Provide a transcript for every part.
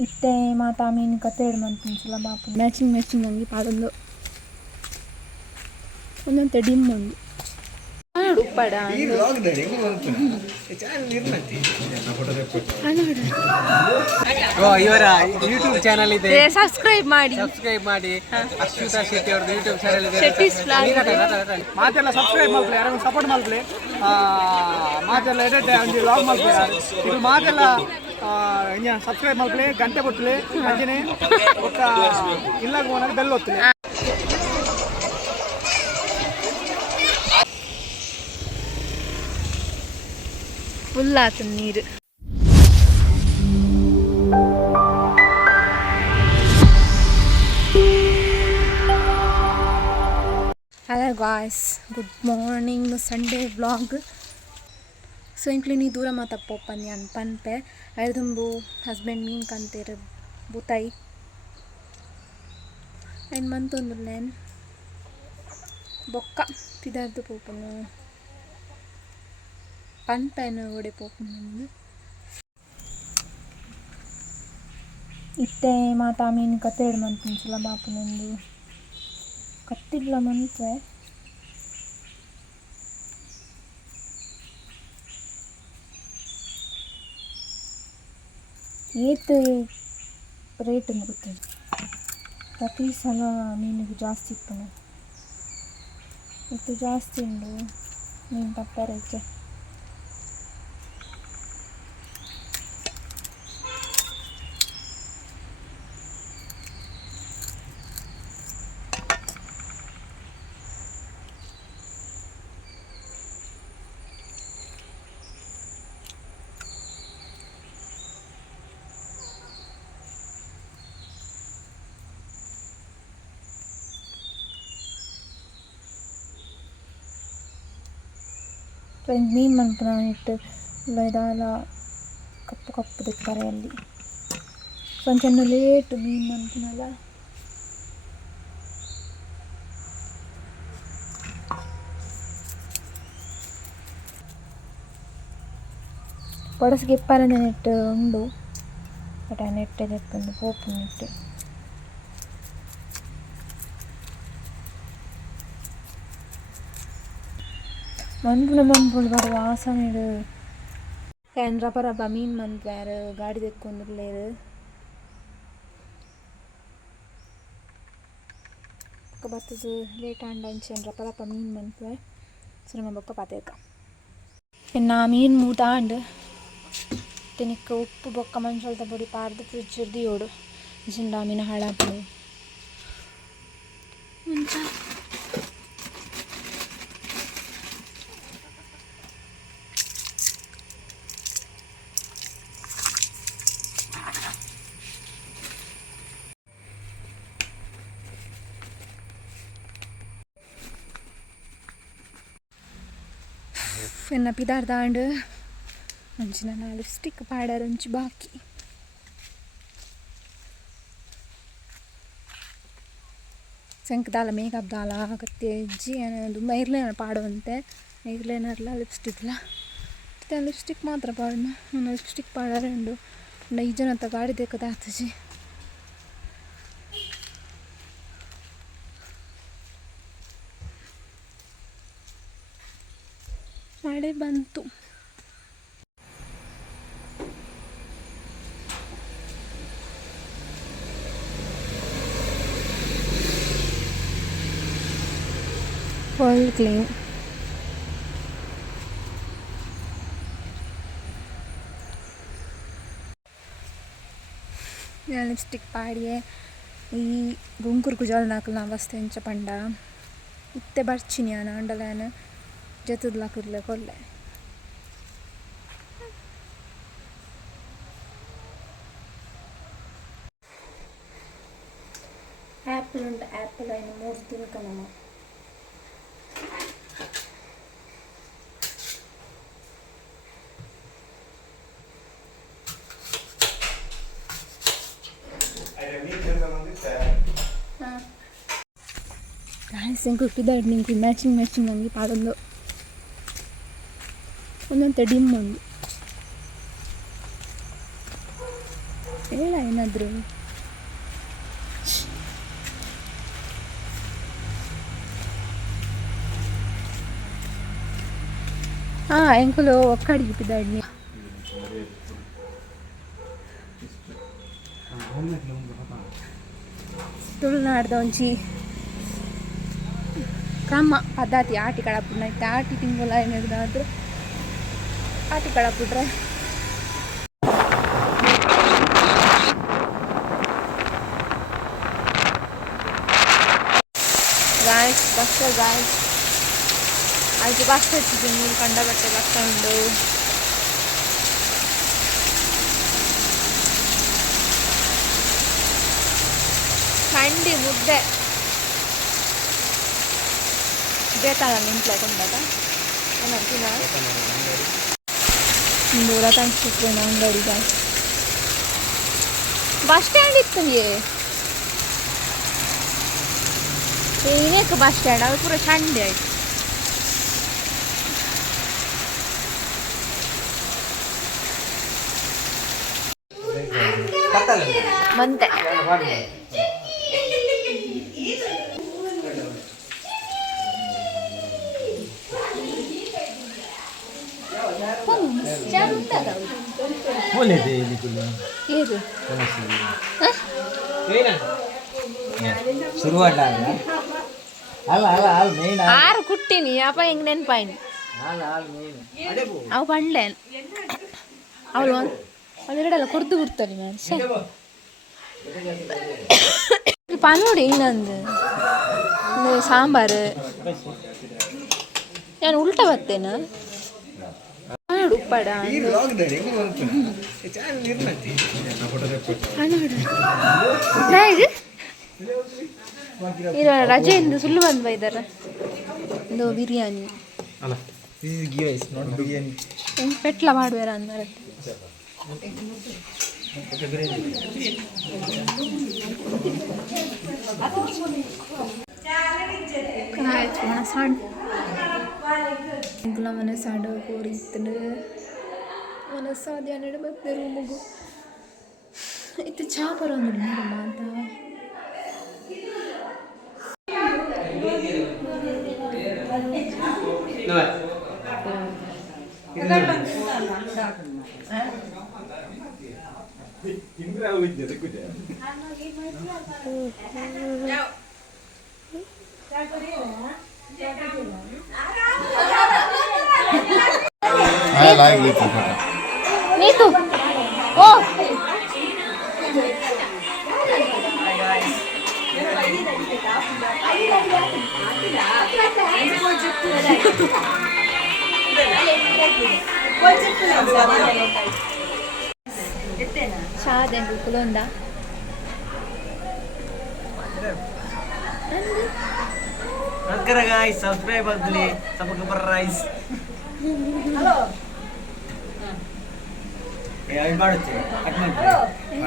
ಇತ್ತೆ ಮಾತಾ ಮೀನು ಕತ್ತೇಡು ಮಂತಿಂಚಲ Bapu matching matching ಅಂಗಿ ಪಾಡೊಂದು ಒಂದಂತೆ ಡಿಮ್ ಒಂದು ಉಪ್ಪಡ ಇವರ ಯೂಟ್ಯೂಬ್ ಚಾನಲ್ ಇದೆ, ಸಬ್ಸ್ಕ್ರೈಬ್ ಮಾಡಿ ಅಶ್ವಿತಾ ಶೆಟ್ಟಿ ಅವ್ರದ್ದು ಯೂಟ್ಯೂಬ್ ಚಾನಲ್ ಇದೆ. ಮಾತೆಲ್ಲ ಸಬ್ಸ್ಕ್ರೈಬ್ ಮಾಡ್ಕೊಳ್ಳಿ, ಯಾರು ಸಪೋರ್ಟ್ ಮಾಡ್ಕೊಳ್ಳಿ. ಮಾತೆಲ್ಲ ಎಡಿಟ್ ಒಂದು ಲಾಗ್ ಮಾಡ್ಕೊಳ್ಳಿ. ಇದು ಮಾತೆಲ್ಲ ಸಬ್ಸ್ಕ್ರೈಬ್ ಮಾಡ್ಕೊಳ್ಳಿ, ಗಂಟೆ ಕೊಟ್ಟಲಿ ಅಂಜನೆ ಒಕ್ಕ ಇಲ್ಲ ಬೆಲ್ಲ ಹೊತ್ತಲಿ. ಫುಲ್ ಆತು ನೀರು. Hello guys, good morning. Sunday vlog. So ಇಂಕ್ಲಿ ನೀ ದೂರ ಮಾತಪ್ಪನಿ ಅನ್ ಪನ್ಪೆ ಐದುಂಬು ಹಸ್ಬೆಂಡ್ ಮೀನು ಕಂತೀರು ಬುತಾಯಿ ಆ್ಯಂಡ್ ಮಂತೊಂದು ನೇನು ಬೊಕ್ಕ ಪಿದಾರ್ದು ಪೋಪನು ಪನ್ಪೆನು ಒಡೆ ಪೋಪನು ಇತ್ತೆ ಮಾತಾ ಮೀನು ಕತ್ತೇಡು ಮಂತಿಂಚಲ ಬಾಪುನೊಂದು ಕತ್ತಿಡ್ಲ ಮಂತ್ರೆ ಏತು ರೇಟ್ ಗೊತ್ತಿಲ್ಲ. ಪ್ರತಿ ಸಲ ಮೀನಿಗೆ ಜಾಸ್ತಿ ಇತ್ತು, ಇದು ಜಾಸ್ತಿ ಉಂಡು ಮೀನು ತಪ್ಪರೈತೆ. ಫ್ರೆಂಡ್ ಮೀನು ಮನ್ಪುನ ಇಟ್ಟು ಇದಾಲ ಕಪ್ಪು ಕಪ್ಪು ದಿಕ್ಕರೆ ಅಲ್ಲಿ ಕೊಂಚ ಲೇಟ್ ಮೀನು ಮನ್ಪುನಲ್ಲ. ಪೊಡಸಿಗೆ ಇಪ್ಪರಂದ ನೆಟ್ಟು ಉಂಡು, ಬಟ್ ಆ ನೆಟ್ಟೆ ತೆಪ್ಪುಂಡು ಪೋಪು ನೆಟ್ಟು. ಮನ್ಪುಳು ಬರುವ ವಾಸನೆಡು ಏನು ರಪ ರಪ ಮೀನು ಮನ್ಪ್ಯಾರು ಗಾಡಿ ತೆಕ್ಕೊಂಡ್ಲೇರು ಬೊಕ್ಕ ಬರ್ತದು ಲೇಟ್ ಆಂಡ ಅಂಚೆನ್ ರಪ ರಪ ಮೀನು ಮನ್ಪೆ ಸುರಂಗ ಬೊಕ್ಕ ಪಾತೇಕ ಇನ್ನು ಮೀನು ಮೂತಾಂಡು ತಿನಿಕ್ಕ ಉಪ್ಪು ಬೊಕ್ಕ ಮಂಚಳ್ದ ಪೊಡಿ ಪಾರ್ದು ಫ್ರಿಡ್ಜ್ ದಿಯೋಡು ಜಿಂಡ ಮೀನು ಹಾಳಾಪಡು ಮುಂಚ ಎನ್ನ ಪಿದಾರ್ದಾಂಡು ಅಂಚಿನ ನಾ ಲಿಪ್ಸ್ಟಿಕ್ ಪಾಡರ್ ಒಂಚು ಬಾಕಿ. ಸಂಕದಾಲ ಮೇಕಪ್ ದಾಲ ಆಗತ್ತೆ ಅಜ್ಜಿ ಏನದು ಐರ್ಲೈನರ್ ಪಾಡುವಂತೆ ಐರ್ಲೈನರ್ಲ ಲಿಪ್ಸ್ಟಿಕ್ಲ ಲಿಪ್ಸ್ಟಿಕ್ ಮಾತ್ರ ಪಾಡೋಣ. ನಾನು ಲಿಪ್ಸ್ಟಿಕ್ ಪಾಡಾರೆ ಉಂಡು ಈ ಜನ ಅಂತ ಗಾಡಿ ದೇಕದ ಆತಜಿ. ಮಳೆ ಬಂತು. Full clean. ಲಿಪ್ಸ್ಟಿಕ್ ಪಾಡಿಯೇ ಈ ಗುಂಕುರ್ಕು ಜೋಳ ನಾಕಲ್ ನಾ ವಸ್ತು ಎಂಚ ಪಂಡ ಇತ್ತೆ ಬರ್ಚಿನಿ ನಾನು ಅಂಡಲಾನ ಜತದ್ಲಾಕಿರ್ಲೆ ಕೊಲ್ಲೆ ಆ್ಯಪಲ್ ಉಂಟು. ಆ್ಯಪಲ್ ಏನು 3 ತಿನ್ಕ ನಮ್ಮ ಗಾಯ್ಸ್ ಕುಟ್ಟಿದಾಡ್ ನಿಂಗೆ ಮ್ಯಾಚಿಂಗ್ ಅಂಗಿ ಪಾಡೊಂದು ಒಂದಂತೆ ಡಿಮ್ ಒಂದು ಹೇಳ ಏನಾದರೂ ಎಂಕುಲು ಒಕ್ಕಡಿಗೆ ಬಿದ್ದಾಡಿ ತುಳುನಾಡ್ದ ಒಂಚಿ ಕ್ರಮ ಪದ್ಧತಿ ಆಟಿ ಕಳಪುಡ್ನ ಇತ್ತು ಆಟಿ ತಿಂಗಳ ಏನಾದ್ರು ಆಟಿ ಕಳಪುಡ್ರೆ ಗಾಯಸ್ ಬಸ್ ಗಾಯಸ್ ಅದು ಬಸ್ ಹಚ್ಚಿದ್ದು ನೀವು ಕಂಡ ಬಟ್ಟೆ ಬಸ್ ಉಂಡು ಚಂಡಿ ಮುದ್ದೆ ಬೇಕಲ್ಲ ನಿಂತ್ಕೊಂಡಾಗ ಏನಾಗ್ತೀನ ದೂರ ತಂಚಿಟ್ರೆ ಅಂಗಡಿ ಬಸ್ ಸ್ಟ್ಯಾಂಡ್ ಇತ್ತು ಏನಕ್ಕೆ ಬಸ್ ಸ್ಟ್ಯಾಂಡ್ ಅದು ಪೂರ ಚಂಡಿ ಆಯ್ತು ಬಂತೆ ಆರು ಕುಟ್ಟಿನಿ ಅಪ್ಪ ಹೆಂಗ್ ನೆನ್ಪಾಯ್ನಿ ಅವು ಪಂಡ್ಲೆ ಅವಳು ಅವಳೆರಡೆಲ್ಲ ಕೊರ್ದು ಬಿಡ್ತಾರೆ ನಾನು ಪನ್ನೋಡಿ ಇನ್ನೊಂದು ಸಾಂಬಾರು ನಾನು ಉಲ್ಟ ಬರ್ತೇನೆ ಉಪ್ಪಡ ಇದು ರಜೆಯಿಂದ ಸುಳ್ಳು ಬಂದು ಬೈದಾರ ಇದು ಬಿರಿಯಾನಿ ಪೆಟ್ಲ ಮಾಡುವಾರ ಅಂದಾರ മനസ്സാണ്ട് കൂടിയിട്ടുണ്ട് മനസ്സാദ്യാണ് ಮತ್ತೆ ರೂಮಿಗೂ ಇದು ಚಾಪರೊಂದಿಲ್ಲ ಮಾತಾ Nitu. Oh. Shade kulonda. Nagkara guys, subscribe agli sa pagka-price. Hello. आई बाड़चे अटमन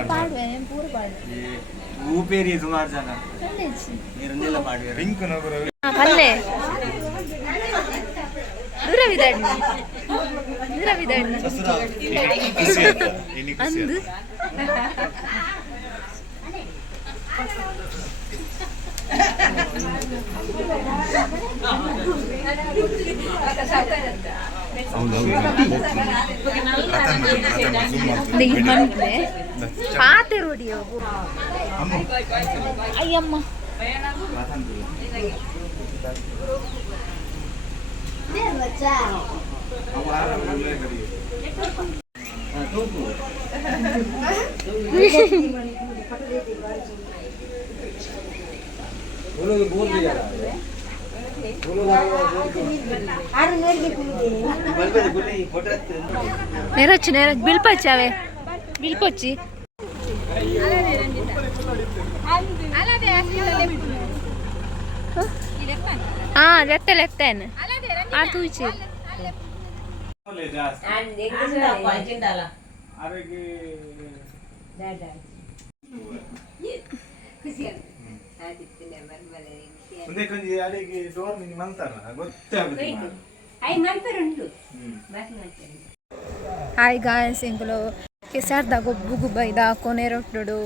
पाडवे पूरा पाडवे ऊपेरी सुमार जन निरंजला पाडवे रिंक न बरो पल्ले दूर विदाडनी ससुरा अंदु ಪಾತೆ ರೋಡಿ ಅಯ್ಯಮ್ಮ నేరొచ్చి బిల్పొచ్చావే బిల్పొచ్చి లెత్తేను ఆ తూచి ಹಾಯ್ ಗಾಯ್ಸ್ ಇಂಕಲು ಕೆಸರ್ದಾಗ ಒಬ್ಬು ಗುಬ್ಬ ಇದಾಕೊನೆ ರೊಟ್ಟಡು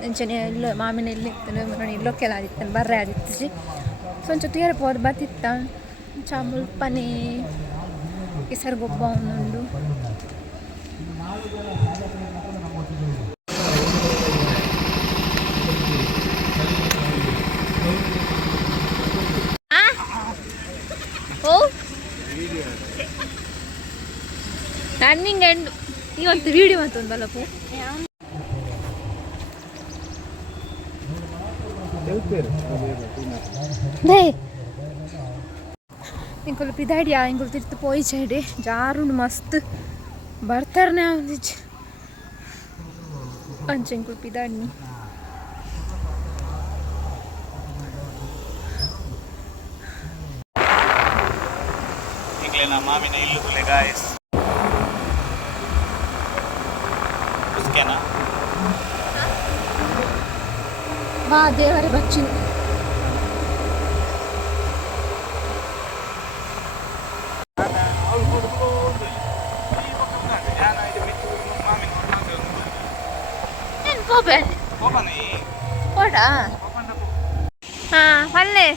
ನೆಂಚನೆ ಎಲ್ಲೋ ಮಾಮಿನ ಎಲ್ಲಿ ಇತ್ತು ಇಲ್ಲೋ ಕೆಲ ಆದಿತ್ತನು ಬರ್ರೆ ಆದಿತ್ತು ಸೊಂಚ ತೂಯರೆ ಪೋದು ಬತ್ತಿತ್ತ ಚ ಮುಲ್ಪನೆ ಕೆಸರು ಗೊಬ್ಬ ಒಂದುಂಡು ರನ್ನಿಂಗ್ ಎಂಡ್ ಇವತ್ತು ವಿಡಿಯೋ ಅಂತ ಒಂದು ಬಲಪು ಇಂಕೊಲು ಪಿದಾಡಿಯಾ ಇಂಕೊಲು ತಿರ್ತು ಪೋಯಿ ಚೈಡೆ ಜಾರುಂಡು ಮಸ್ತ್ ಬರ್ತಾರನೆ ಆಂದಿಜ್ ಅಂಚೆ ಇಂಕೊಲು ಪಿದಾಡಿನಿ ಈಗಲೇ ಮಾಮಿನ ಇಲ್ಲು ತುಲೆ ಗಾಯಸ್ ಉಸ್ಕೆನಾ ಬಾ ದೇವರೇ ಬಚ್ಚಿ ಹಾ ಅಲ್ಲೇ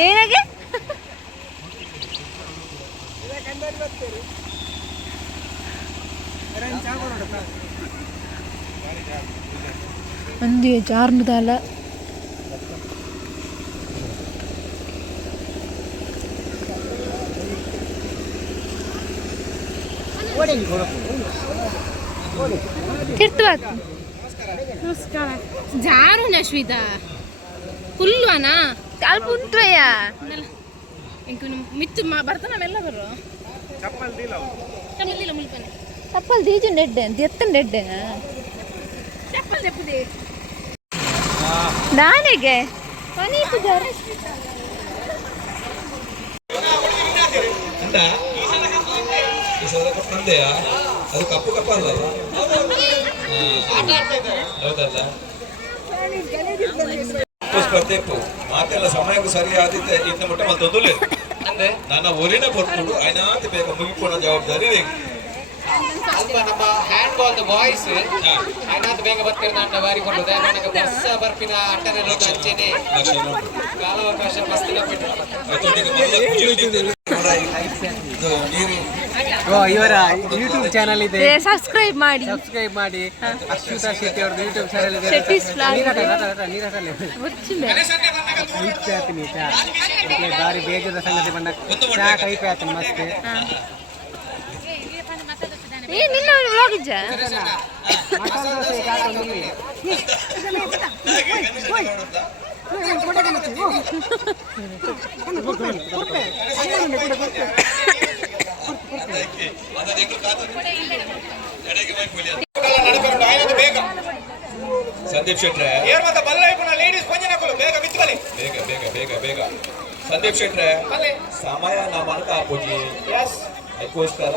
ಏನಾಗೆ ಮಂದಿ ಜಾರ್ನದಲ್ಲ ತಿರ್ತುವಾತು ನಮಸ್ಕಾರ ಜಾರು ನಶ್ವಿತ ಫುಲ್ವಾನಾ ಅಲ್ಪ ಉಂಟ್ರಯ್ಯ ಇಂಕು ಮಿತ್ತು ಬರ್ತಾನ ಮೆಲ್ಲ ಬರು ಚಪ್ಪಲ್ ಮುಲ್ಪನೆ ಚಪ್ಪಲ್ ದೀಜು ನೆಡ್ಡೆ ಎತ್ತನ ನೆಡ್ಡೆ ಚಪ್ಪಲ್ ತೆಪ್ಪುದೆ ನಾನೆಗೆ ಮನೀತು ಜಾರ ಅದು ಕಪ್ಪು ಕಪ್ಪ ಅಲ್ಲ ಹೌದಲ್ಲ ಸ್ಪರ್ಧೆಪ್ಪು ಮಾತೆಲ್ಲ ಸಮಯಕ್ಕೂ ಸರಿ ಆದಿತ್ತೆ ಇನ್ನು ಮುಟ್ಟ ಮತ್ತೆ ತೊಂದರೆ ಅಂದ್ರೆ ನನ್ನ ಒರಿನ ಕೊಟ್ಟು ಐನಾತ್ ಬೇಗ ಮುಗಿಪೋಣ ಜವಾಬ್ದಾರಿ ಅಲ್ಪ ನಮ್ಮ ಹ್ಯಾಂಡ್ ಬಾಲ್ ಬಾಯ್ಸ್ ಐನಾತ್ ಬೇಗ ಬರ್ತಾರೆ ನನ್ನ ಬಾರಿಕೊಂಡು ನನಗೆ ಬರ್ಸ ಬರ್ಪಿನ ಅಟ್ಟನೆಲ್ಲ ಅಂಚೆನೆ ಕಾಲಾವಕಾಶ ಮಸ್ತಿನ ಇವರ ಯೂಟ್ಯೂಬ್ ಚಾನಲ್ ಇದೆ ಸಬ್ಸ್ಕ್ರೈಬ್ ಮಾಡಿ ಅಶ್ವಿತಾ ಶೆಟ್ಟಿ ಅವ್ರದ್ದು ಯೂಟ್ಯೂಬ್ ಚಾನಲ್ ಇದೆ ಬಾರಿ ಬೇಜಾರ ಸಂಗತಿ ಬಂದ ಚಾ ಕೈಪೆ ಆತನ ಮಸ್ತ್ ಏನಿಲ್ಲ ವ್ಲಾಗ್ ಇಜ್ಜ ಮಸಾಲೆ ದೋಸೆ ಕಾಕೊಂಡಿ ಸಂದೀಪ್ ಶೆಟ್ರೆ ಬೇಗ ಸಂದೀಪ್ ಶೆಟ್ರೆ ಸಮಯ ನಮ್ಮ ಅನ್ಕ ಹಾಕೋಜಿ ಅದಕ್ಕೋಸ್ಕರ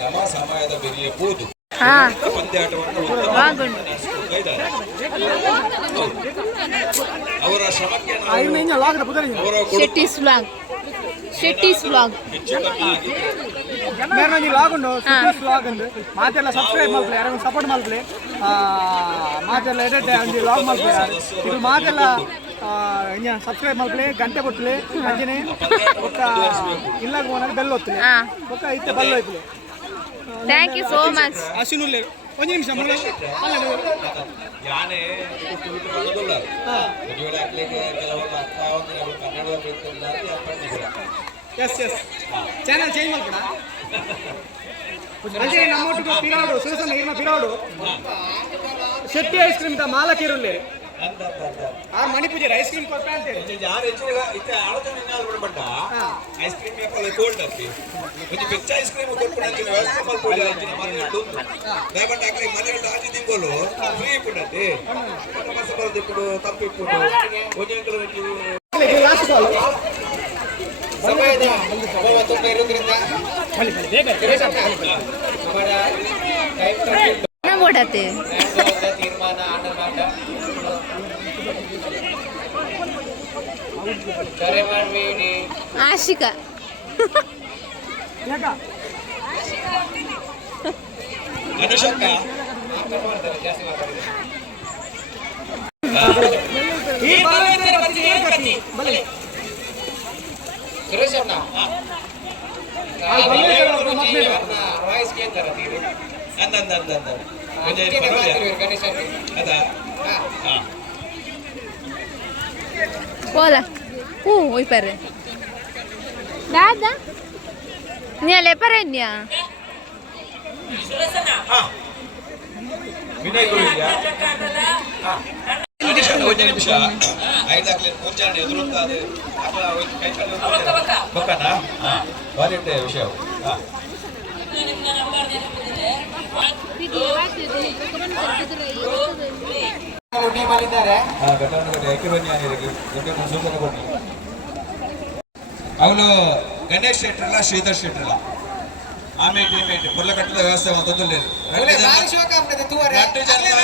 ನಮ್ಮ ಸಮಯದ ಬೆರಿಯ ಕೂದು ಪಂದ್ಯಾಟವನ್ನು ಅವರ ಶ್ರಮಕ್ಕೆ ಶೆಟ್ಟಿಸ್ ವ್ಲಾಗ್ ಲಾಗುಂಡು ವ್ಲಾಗ್ ಉಂಡು ಮಾತೆಲ್ಲ ಸಬ್ಸ್ಕ್ರೈಬ್ ಮಲ್ಪಲೆ ಯಾರು ಸಪೋರ್ಟ್ ಮಲ್ಪಲೆ ಮಾತೆಲ್ಲ ಎಡೆಟ್ ಒಂದು ಲಾಗ್ ಮಲ್ಪಲೆ ಇದು ಮಾತೆಲ್ಲ ಸಬ್ಸ್ಕ್ರೈಬ್ ಮಲ್ಪಲೆ ಗಂಟೆ ಕೊಟ್ಟಲೆ ಅಂಜನೆ ಒಕ್ಕ ಇಲ್ಲಾಗ ಹೋದಾಗ ಬೆಲ್ ಹೊತ್ತಲೆ ಒಕ್ಕ ಇತ್ತೆ ಬಲ್ಲ ಹೋಯ್ತಲೆ ಥ್ಯಾಂಕ್ ಯು ಸೋ ಮಚ್ ಅಶ್ವಿನುಲ್ಲೆ ಒಂದು ನಿಮಿಷ ಯಾನೇ ಬಂದದಲ್ಲ ಮದುವೆ ಆಗ್ಲಿಕ್ಕೆ ಕೆಲವೊಂದು ಅರ್ಥ ಎಸ್ ಚಾನಲ್ ಚೇಂಜ್ ಮಾಡ್ಕೊಡ ಅಂದ್ರೆ ನಮ್ಮೊಟ್ಟಿಗೆ ಪಿರಾಡು ಸುರಸನ ಇರ್ನ ಪಿರಾಡು ಶೆಟ್ಟಿ ಐಸ್ ಕ್ರೀಮ್ ಮಾಲಕೀರುಲ್ಲೆ ಆ ಮಣಿಪೂಜೆ ಐಸ್ ಕ್ರೀಮ್ ಕೊಟ್ಟ ಅಂತೇಳಿ ಯಾರು ಹೆಚ್ಚಿನ ಇತ್ತೆ ಆಳೋದನ್ನ ಬಿಡಬಟ್ಟ ಐಸ್ ಕ್ರೀಮ್ ಯಾಕಲ್ಲ ಕೋಲ್ಡ್ ಅಪ್ಪಿ ಒಂದು ಬೆಚ್ಚ ಐಸ್ ಕ್ರೀಮ್ ಕೊಟ್ಬಿಡಂತ ವ್ಯವಸ್ಥೆ ಮಾಡ್ಕೊಳ್ಳಿ ಅಂಚಿನ ಮಾರ್ಕೆಟ್ ದಯವಿಟ್ಟು ಹಾಕಿ ಮನೆಯಲ್ಲಿ ಆಜಿ ತಿಂಗೋಲು ಫ್ರೀ ಇಟ್ಬಿಡಂತೆ ಮಸ ಬರೋದಿಟ್ಟು ತಪ್ಪು ಇಟ್ಬಿಟ್ಟು ಒಂಜಂಕಲು ಲಾಸ್ಟ್ ಬಾಲ್ ಸಮಯದ ಅಭಾವ ತುಂಬ ಇರೋದ್ರಿಂದ ಓಡತ್ತೆ ತೀರ್ಮಾನ ಆಟ ಕರೆ ಮಾಡಬೇಡಿ ಆಶಿಕಾ ಯಾಕ ಅನುಷಕ್ಕ ಈ ಬಲೆ ಸುರೇಶ್ ಅಣ್ಣ ವಾಯ್ಸ್ ಕೇಳ್ತಾರ ಅಂದ ಗಣೇಶ ಅದ Hola. Hoy perre. Dada. Ni ale perenya. Vinay ಗುರುವಿದ್ಯಾ ಒಂದು ನಿಮಿಷ ಐದಾಗ್ಲಿ ಮುಂಜಾನೆ ಎದುರುಂತಾದೆ ಕೈ ಬೊಕ್ಕನಾ ಭಾರಿ ಉಂಟೆ ವಿಷಯ ಅವಳು ಗಣೇಶ್ ಶೆಟ್ರಲ್ಲ ಶ್ರೀಧರ್ ಶೆಟ್ರಲ್ಲ ಆಮೇಲೆ ಟೀಮೇಟ್ ಪುರ್ಲಕಟ್ಟದ ವ್ಯವಸ್ಥೆ ತೊಂದರೆలేదు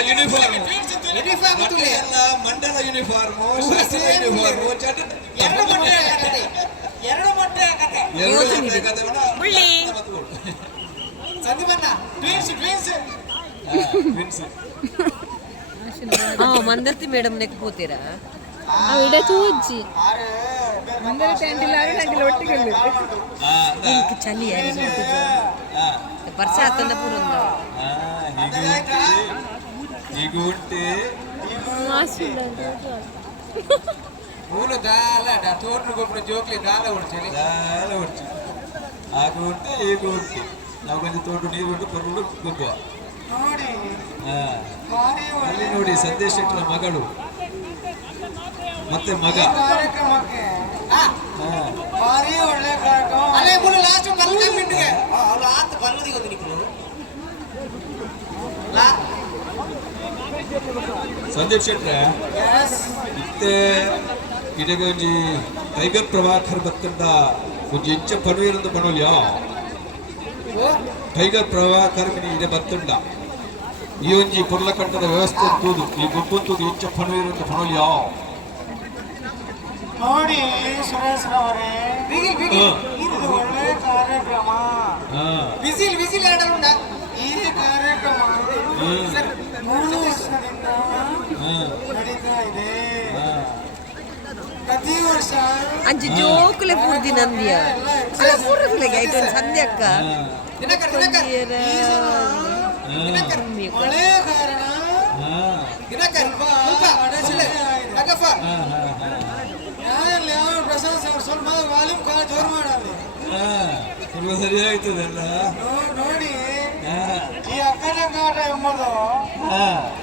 ಯೂನಿಫಾರ್ಮ್ ಮಂಡಲ ಯೂನಿಫಾರ್ಮ್ ಮಂದರ್ತಿ ಮೇಡಮ್ ನೆಕ್ಕೋತೀರಾ അവിടെ ചോദിച്ചു എനിക്ക് ചളി വർഷാത്തന്നെ പൂർണ്ണ ಮೂಲು ದಾಲ ತೋರ್ನು ಗೊಬ್ಬರ ಜೋಕ್ಲಿ ದಾಲ ಉಡ್ಚಲಿ ಆಗ ಉಂಟು ಈಗ ಉಂಟು ನಾವು ಬಂದು ತೋಟು ನೀರು ಉಂಟು ಪರ್ಲು ಗೊಬ್ಬ ಅಲ್ಲಿ ನೋಡಿ ಸಂದೇಶ್ ಶೆಟ್ಟರ ಮಗಳು ಮತ್ತೆ ಮಗ ಸಂದೀಪ್ ಶೆಟ್ರ ಇತ್ತೆ ಇದೀಗ ಒಂಜಿ ಟೈಗರ್ ಪ್ರಭಾಕರ್ ಬತ್ತಂಡ ಒಂಜಿ ಇಂಚ ಪಣುವಿರಂದು ಪಣೋಲ್ಯ ಟೈಗರ್ ಪ್ರಭಾಕರ್ ಇದೆ ಬತ್ತಂಡ ಈ ಒಂಜಿ ಪುರ್ಲಕಟ್ಟದ ವ್ಯವಸ್ಥೆ ತೂದು ಈ ಗೊಬ್ಬಂತೂದು ಇಂಚ ಪಣುವಿರಂದು ಪಣೋಲ್ಯ ನೋಡಿ ಸುರೇಶ್ ಅವರೇ ಇದು ಒಳ್ಳೆ ಕಾರ್ಯಕ್ರಮ ವಿಸಿಲ್ ವಿಸಿಲ್ ಆಡಲುಂಡ ಈ ಕಾರ್ಯಕ್ರಮ 3 ವರ್ಷದಿಂದ ನಡೀತಾ ಇದೆ ಪ್ರತಿ ವರ್ಷ ಅಂಚೆ ಜೋಕುಲೆ ಪೂರ್ತಿ ನಂದಿಯ ಅಲ್ಲ ಪೂರ್ತಿಲೆಗೆ ಆಯ್ತು ಸಂಧ್ಯಕ್ಕ ಮಳೆ ಕಾರಣ ಪ್ರಸಾದ್ ಸರ್ ಸ್ವಲ್ಪ ವಾಲ್ಯೂಮ್ ಜೋರು ಮಾಡಲ್ಲ ಸರಿಯಾಗ್ತದಲ್ಲ ನೋಡಿ ಈ ಅಕ್ಕನಗಾಟ ಎಂಬುದು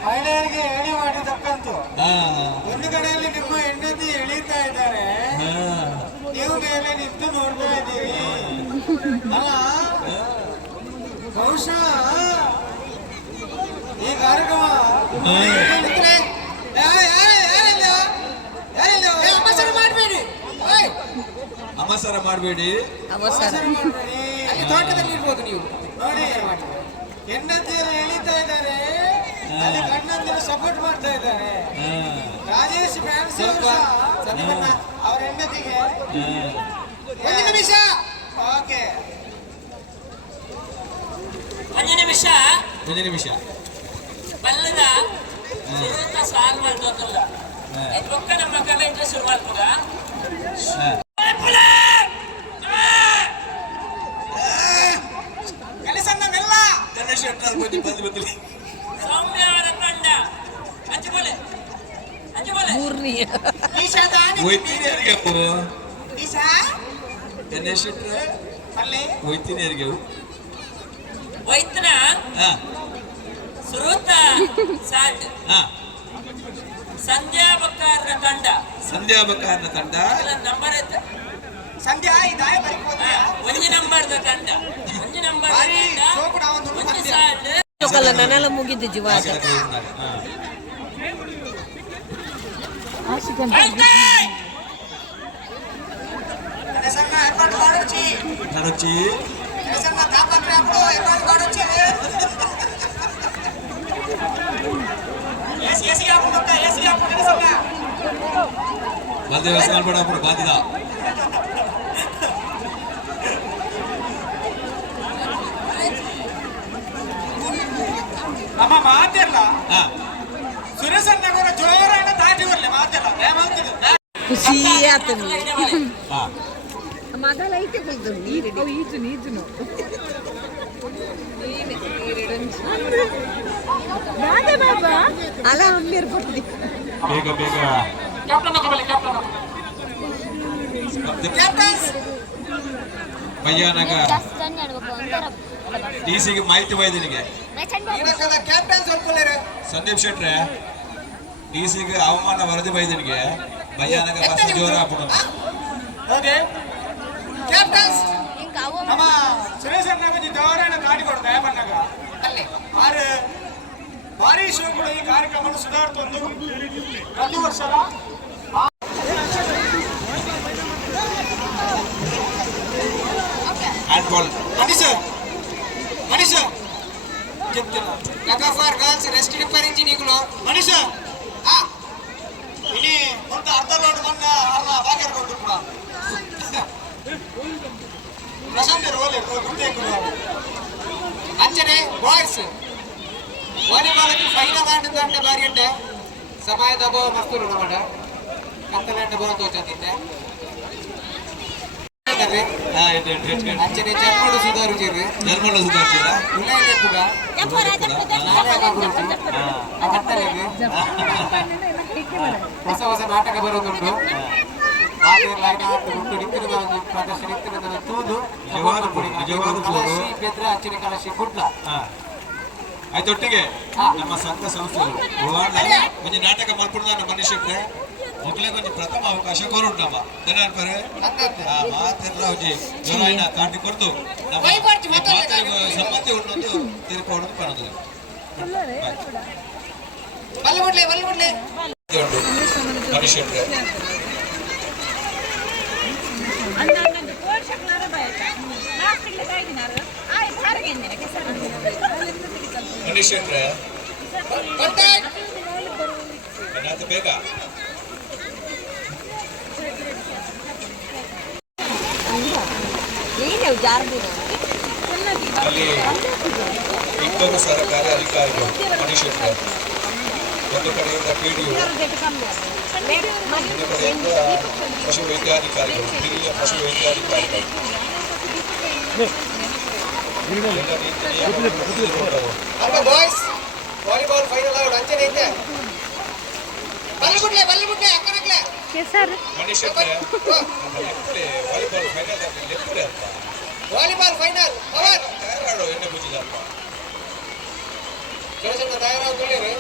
ಮಹಿಳೆಯರಿಗೆ ಹೇಳಿ ಮಾಡಿದಕ್ಕಂತು ಒಂದು ಕಡೆಯಲ್ಲಿ ನಿಮ್ಮ ಹೆಂಡತಿ ಎಳೀತಾ ಇದ್ದಾರೆ ನೀವು ಮೇಲೆ ನಿಂತು ನೋಡ್ತಾ ಇದ್ದೀರಿ ಅಲ್ಲ ಬಹುಶಃ ಈ ಕಾರ್ಯಕ್ರಮ ಅಮಸರ ಮಾಡಬೇಡಿ ಅಲ್ಲಿ ತೋಟದಲ್ಲಿ ಇರ್ಬೋದು ನೀವು ನೋಡಿ ಹೆಂಡತಿಯರು ಎಳೀತಾ ಇದ್ದಾರೆ ಅಲ್ಲಿ ಗಂಡಂದಿರು ಸಪೋರ್ಟ್ ಮಾಡ್ತಾ ಇದ್ದಾರೆ ರಾಜೇಶ್ ಫ್ಯಾನ್ಸಿ ಅವ್ರ ಹೆಂಡತಿಗೆ ಒಂದು ನಿಮಿಷ ಓಕೆ ಒಂದು ನಿಮಿಷ ಬಲ್ಲದ ಸಾಲ್ ಮಾಡ್ತಲ್ಲ ರೊಕ್ಕ ನಮ್ಮ ಮಕ್ಕಳ ಇಂಟ್ರೆಸ್ಟ್ ಶುರು ಮಾಡ್ತದ ಸೌಮ್ಯವಾದ ತಂಡ ಹಂಚಿಕೊಳ್ಳಿ ವೈದ್ಯನ ಸುರತ ಸಾಟ್ ಸಂಧ್ಯಾ ಬಕ್ಕಾರನ ತಂಡ ನಂಬರ್ ಐತೆ ಸಂಧ್ಯಾ ಒಂಜಿ ನಂಬರ್ದ ತಂಡ ಒಂಜಿ ಸಾಟ್ ನನೆಲ್ಲ ಮುಗಿದ್ದು ಜೀವಾಟ ಬಂದ ವ್ಯವಸ್ಥೆ ಮಾಡ್ಬೇಡ ಬಾಧ್ಯದ ಮಾತೆಲ್ಲ ಹಾ ಸುರೇಶ್ ಅಣ್ಣಗರ ಜೋರಾನ ದಾಟಿ ಬರ್ಲಿ ಮಾತೆಲ್ಲ ಖುಷಿ ಆತನು ಹಾ ಮಗ ಲೈಟ್ ಕೊಡ್ದು ನೀರು ಈಜು ಅಲ್ಲ ಅಮ್ಮಿಯರ್ ಕೊಡ್ತಿ ಬೇಗ ಬೇಗ ಭಯ್ಯನಾಗ ಡಿಸಿಗೆ ಮಾಹಿತಿ ವೈದ್ಯನಿಗೆ ಸಂದೀಪ್ ಶೆಟ್ರೆ ಡಿಸಿಗೆ ಹವಾಮಾನ ವರದಿ ವೈದ್ಯನಿಗೆ ಭಯ್ಯನಾಗ ಬಸ್ ಜೋರ ಹಾಕ್ಬಿಡೋಣ ನಮ್ಮ ಸುರೇಶ್ ಅಣ್ಣಗ ಜೋರಾನ ದಾಟಿ ಕೊಡ್ದು ದಯಪಣ್ಣಗ ಆರು ಭಾರಿ ಶೋ ಕೂಡ ಈ ಕಾರ್ಯಕ್ರಮ ಸುಧಾರಿತೊಂದು ಪ್ರತಿ ವರ್ಷ ಹ್ಯಾಂಡ್ಬಾಲ್ ಮನೀಷ ಫಾರ್ ಗರ್ಲ್ಸ್ ರೆಸ್ಟ್ ರಿಪೇರ್ ಇಂಜಿನಿಗಳು ಮನೀಷ ಇಲ್ಲಿ ಒಂದು ಅರ್ಧ ಲೋಡ್ ಮಣ್ಣ ಬಾಕರ್ ಕೊಟ್ಟು ಕೂಡ ಪ್ರಶಾಂತ್ ಅಂಚನೆ ಬಾಯ್ಸ್ ವಾಲಿಬಾಲ್ ಫೈನಲ್ ಆಡಿದಂತೆ ಬಾರಿ ಅಂತೆ ಸಮಯದ ಅಭಾವ ಮಸ್ತೂರು ನಮ್ಮಡ ಕತ್ತಲಾಟ ಬರೋ ತೋಚಂತಿದ್ದೆ ಅಂಚನೆ ಚರ್ಮಡು ಸುಧಾರಿಸಿರಿ ಉಳ್ಳಾಯಿಲೆ ಕೂಡ ಹೊಸ ಹೊಸ ನಾಟಕ ಬರೋದುಂಟು ಪ್ರದರ್ಶನ ತೂದು ಬೆದ್ರ ಅಂಚನೆ ಕಲಶಿ ಕುಡ್ಲ ಆಯ್ತೊಟ್ಟಿಗೆ ನಮ್ಮ ಸಂಘ ಸಂಸ್ಥೆಗಳು ಒಂದು ನಾಟಕ ಮಾಡ್ಬಿಡ್ದ ಮನುಷ್ಯಕ್ಕೆ ಮಕ್ಕಳಿಗೆ ಒಂದು ಪ್ರಥಮ ಅವಕಾಶ ಕೊರುಂಟಮ್ಮ ಜನಪರೆ ಮಾತೆಲ್ಲ ಒಂಜಿ ಜೋರಾಯಿನ ತಾಟಿ ಕೊಡ್ತು ಸಂಬಂಧಿ ಉಂಟೊಂದು ತಿರುಪೋಡು ಕಾಣುದು ಮನುಷ್ಯಕ್ಕೆ ಮನುಷ್ಯಕ್ಕೆ ಬೇಗ ಅಲ್ಲಿ ಇಬ್ಬರು ಸರ್ಕಾರಿ ಅಧಿಕಾರಿಗಳು ಮನುಷ್ಯಕ್ಕೆ ಒಂದು ಕಡೆಯಿಂದ ಪಿಡಿಒ ಒಂದು ಕಡೆಯಿಂದ ಪಶು ವೈದ್ಯಾಧಿಕಾರಿಗಳು ಹಿರಿಯ ಪಶು ವೈದ್ಯಾಧಿಕಾರಿಗಳು ಬಾಯ್ಸ್ ವಾಲಿಬಾಲ್ ಫೈನಲ್ ಔಟ್ ಅಂಚನೆ ಐತೆ ಬಲ್ಬಿಡ್ಲೆ ಅಕ್ಕನಕ್ಲೆ ಮನುಷ್ಯಕ್ಕೆ ವಾಲಿಬಾಲ್ ಫೈನಲ್ ಪವರ್ ತಯಾರಾಡು ಎಣ್ಣೆ ಬುಜ್ಜಿದಪ್ಪ ಕೆಲಸದ ತಯಾರಾಗ್ಕೊಳ್ಳಿರಿ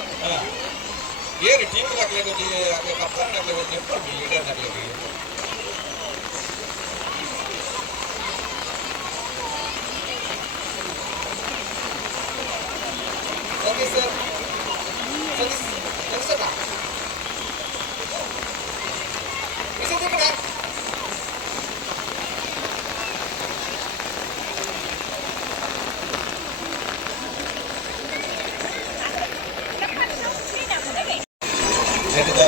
ಏರಿ ಟೀಮ್ ಹಾಕ್ಲಿಕ್ಕೆ ಕಪ್ತಾನ್ ಹಾಕ್ಲಿಕ್ಕೆ ನೆಪ್ಪು ಲೀಡರ್ ಹಾಕ್ಲಿಕ್ಕೆ ಓಕೆ ಸರ್ ಕೆಲಸದ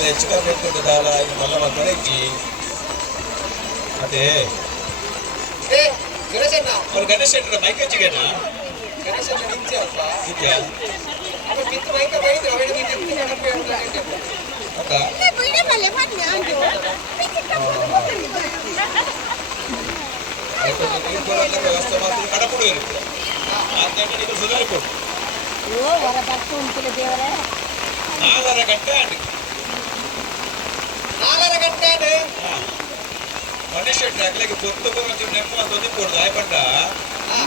ಹೆಚ್ಚು ಕಮ್ಮಿ ದಾಲ ಇದು ಮಲ್ಲ ಮಕ್ಕಳ ಇಜ್ಜಿ ಮತ್ತೆ ಅವ್ರು ಗಣೇಶ್ ಶೆಟ್ಟರ ಮೈಕ್ ಹಚ್ಚಿಗೆನ ಇದೆಯಾ ವ್ಯವಸ್ಥೆ ಮಾತ್ರ ಕಡಪುಡು ಇರುತ್ತೆ ಆ ಸುಧಾರಿಕೊಡು 4 ಗಂಟೆ ಮನುಷ್ಯ ಟ್ಯಾಕ್ಲಿಗೆ పొత్తు కొంచెం నెమ్మ తొందిపోడు ఆయపడ్డ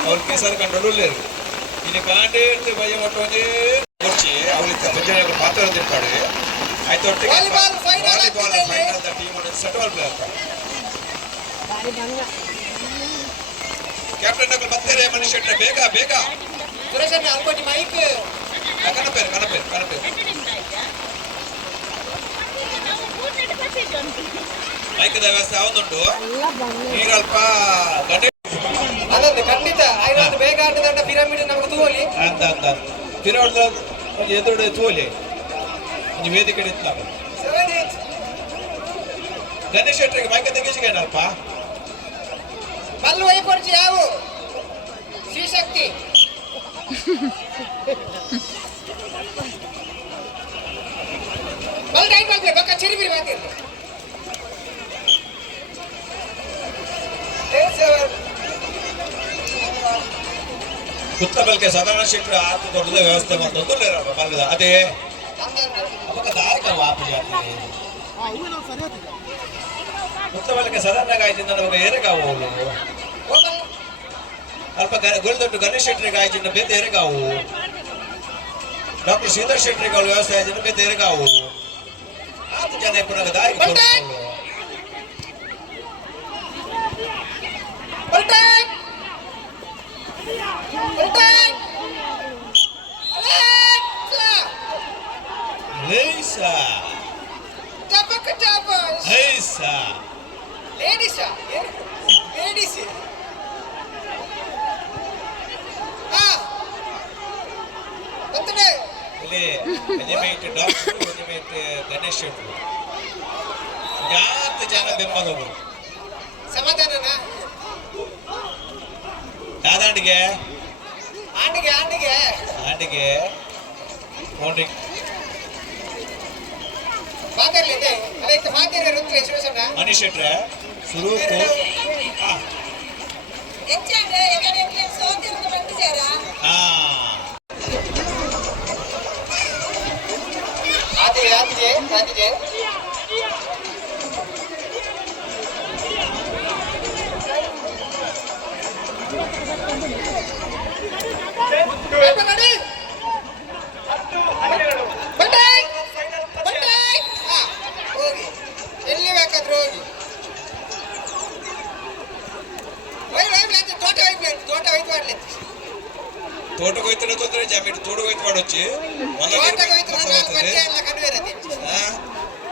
ಅವ್ರಿಗೆ ಸರ್ ಕಂಟ್ರೋಲ್ లేరు ఇది కాంటే భయం అటువంటి వచ్చి ಅವ್ರಿಗೆ కొంచెం మాట్లాడుతుంటాడు అయితే వాలీబాల్ ఫైనల్ ద టీమ్ అనేది సెటల్ ప్లేయర్ ಕ್ಯಾಪ್ಟನ್ ನಕಲ್ ಬರ್ತಾರೆ ಮನುಷ್ಯ ಬೇಗ ಸುರೇಶ್ ಅಣ್ಣ ಅಲ್ಕೊಂಡಿ ಮೈಕ್ ಕನಪೇರು ಮೈಕದ ವ್ಯವಸ್ಥೆ ಯಾವ್ದುಂಟು ನೀರಲ್ಪ ಗಂಟೆ ಅದೊಂದು ಖಂಡಿತ ಐದೊಂದು ಬೇಗ ಆಟದಂಡ ಪಿರಮಿಡ್ ನಮ್ಗೆ ತೂಲಿ ಅಂತ ಪಿರಮಿಡ್ ಒಂದು ಎದುರು ತೂಲಿ ಒಂದು ವೇದಿಕೆ ಇತ್ತು ಗಣೇಶ್ ಶೆಟ್ಟರಿಗೆ ಮೈಕ ತೆಗಿಸಿಗೇನಪ್ಪ ಮಲ್ಲು ವೈಪರ್ಜಿ ಯಾವು ಶ್ರೀಶಕ್ತಿ ಕುತ್ತ ಬಲ್ಕೆ ಸಾಧಾರಣ ಶೆಟ್ರು ಆತು ದೊಡ್ಡದ ವ್ಯವಸ್ಥೆ ಮಾಡ್ತದ್ದು ಬಲ್ಗದ ಅದೇ ಅವಾಗ ದಾರಿಕ ವಾಪಸ್ ಜಾತಿ ಕುತ್ತ ಬಲ್ಕೆ ಸಾಧಾರಣ ಗಾಯದಿಂದ ನಮಗೆ ಏರೆಗಾವು ಅವಳು ಅಲ್ಪ ಗೋಲ್ದೊಡ್ಡ ಗಣೇಶ್ ಶೆಟ್ರಿಗೆ ಆಯ್ಚಿನ ಬೇತೆ ಏರೆಗಾವು ಡಾಕ್ಟರ್ ಶ್ರೀಧರ್ ಶೆಟ್ರಿಗೆ ಅವಳು ವ್ಯವಸ್ಥೆ ಆಯ್ಚಿನ ಬೇತೆ ಏರೆಗಾವು ಆತು ಜನ ಪುನಃ ದಾರಿಗೆ Lisa. Lisa. Ladies. Betul. Ini menyebut dokter, menyebut Ganesh itu. Jangan terjadi bembalu. Samadana na. Ada dige. Andige. Morning. ಮಾತಾಡ್ಲಿದೆ ಅದಕ್ಕೆ ಮಾತಾಡಿರೋ Rudra ಶಿವಸಣ್ಣ Manish itu suruh tu. ಹೆಚ್ಚಾದ್ರೆ ಯಾಕಂದ್ರೆ ಸೋತಿ ಅಂತ ಬಂದಿದ್ದಾರ ಆದಿಗೆ ಎಲ್ಲಿ ಬೇಕಾದ್ರೂ ಹೋಗಿ ತೋಟ ಹೋಯ್ತು ಮಾಡ್ಲಿ ತೋಟಕ್ಕೆ ಹೋಯ್ತಾನೆ ತೊಂದರೆ ಜಾಮೀನು ತೋಟಕ್ಕೆ ಹೋಯ್ತು ಮಾಡೋಚ್ಚಿ ಎಲ್ಲ ಕಡಿಮೆ ಇರತ್ತೆ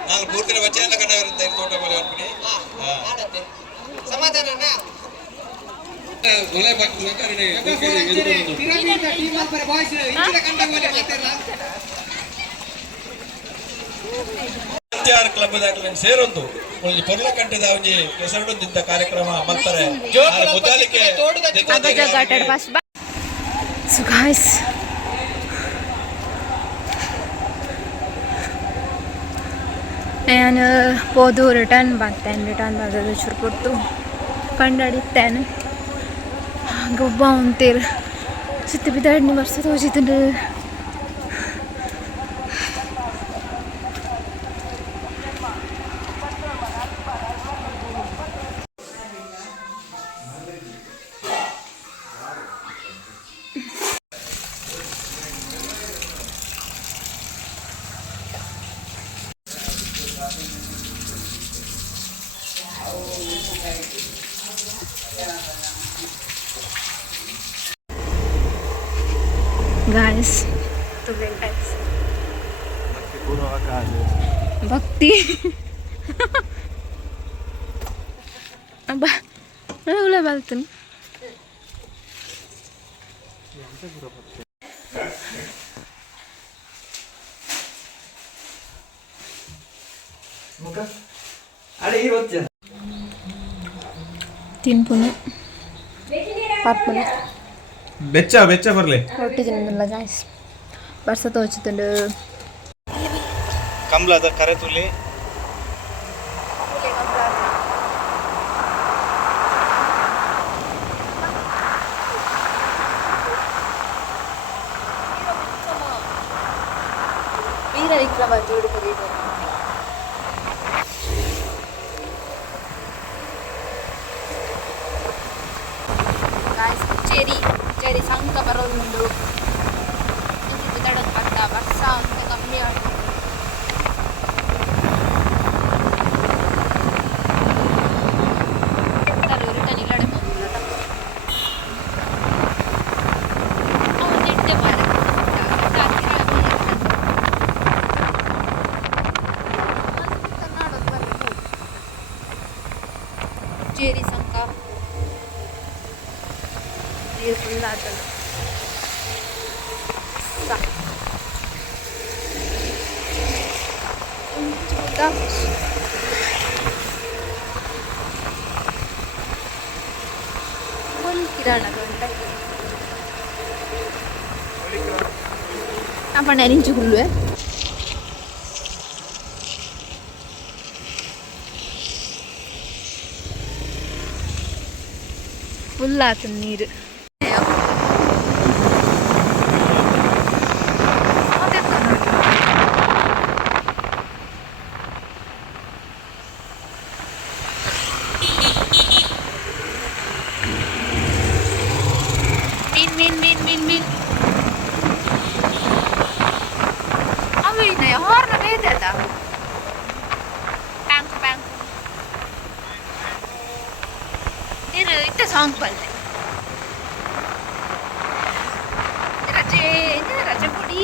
ನಾನು 3 ದಿನ ಬಚ್ಚೆ ಎಲ್ಲ ಕಡಿಮೆ ಇರುತ್ತೆ ತೋಟಕ್ಕೆ ಹೋಗಿ ಅಂದ್ಬಿಡಿ ಸಮಾಧಾನನಾ ಕ್ಲಬ್ ಸೇರೊಂದು ಒಂದು ಪೊರ್ಲ ಕಂಠದ ಒಂಜಿ ಕೆಸರಡೊಂದಿದ್ದ ಕಾರ್ಯಕ್ರಮ ಮಾಡ್ತಾರೆ ಮುದ್ದಾಲಿಕೆ So guys, ನಾನು ಹೋದು ರಿಟರ್ನ್ ಬಂದದ್ದು ಚುರುಕೊಟ್ಟು ಕಂಡಾಡಿತ್ತೇನೆ ಗೊಬ್ಬ ಅಂತೀರ ಸುತ್ತ ಬಿದ್ದಾಡಿ ವರ್ಷದ ಹೋಗಿದ್ದು guys, tuh guys, bakti, abah, mana ulah baltun? Tin punya, 4 menit. ಬೆಚ್ಚ ಬರ್ಲಿ ರೊಟ್ಟಿ ತಿನ್ನಲ್ಲ ಗಾಯ್ಸ್ ಬರ್ಸ ತೋಚಿತುಂಡು ಕಂಬ್ಲದ ಕರೆ ತುಲಿ ವೀರ ವಿಕ್ರಮ ಜೋಡಿ ಕರೀತಾರೆ ಗಾಯ್ಸ್ ಚೇರಿ ಸಂಕ ಬರೋದುಂಡು ಇದು ತಡದ ಬರ್ತಾ ವರ್ಷ ಅಂತ ಕಮ್ಮಿ ಆಗುತ್ತೆ ರಿಟರ್ನ್ ಇಲ್ಲಡೆ ಬಂದಿಲ್ಲ ಅವನು ಇಟ್ಟೆ ಮಾಡ ಚೇರಿ ಸಂಕ ನೀರು ಫುಲ್ ಆದಲ್ಲ ಫುಲ್ ಕಿರಾಣ apa nerin dulu ya full ಆತು ನೀರು ರಜಪುಡಿ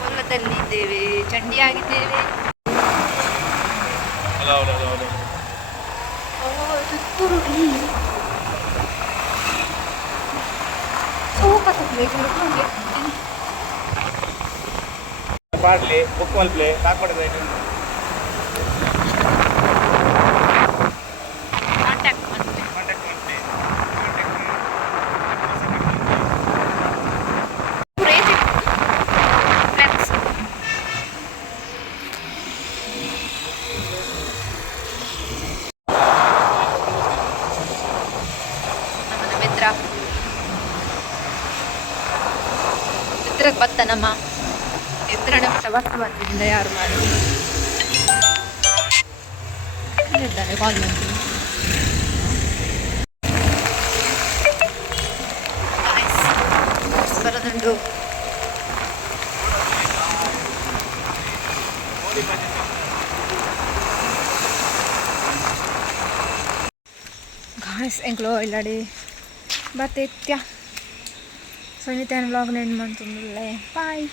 ಹೊಲದಲ್ಲಿದ್ದೇವೆ, ಚಂಡಿಯಾಗಿದ್ದೇವೆ. ತುತ್ತೂರುಡಿ ಪಾಡ್ಲಿ ಬುಕ್ ಮಲ್ಪ್ಲೆ ಕಾಕ್ಪಡೆ ಎತ್ತರಕ್ಕೆ ಬತ್ತ ನಮ್ಮ ಎತ್ತರನೇ ಬಸ್ ಬಂದಿದ್ದ ಯಾರು ಮಾಡಿ ಇದ್ದಾನೆ ಕಾಲ್ ಮಾಡ್ತೀನಿ. ಬರೋದುಂಟು ಗಾಯ್ಸ್ ಎಂಕ್ಲೋ ಇಲ್ಲಡಿ ಬತ್ತೆ ಸೊ ಇನ್ನಿತ್ತೇನು ವ್ಲಾಗ್ನ ಎಂಡ್ ಮಾಡ್ತಿದ್ದಿಲ್ಲ. ಬಾಯ್.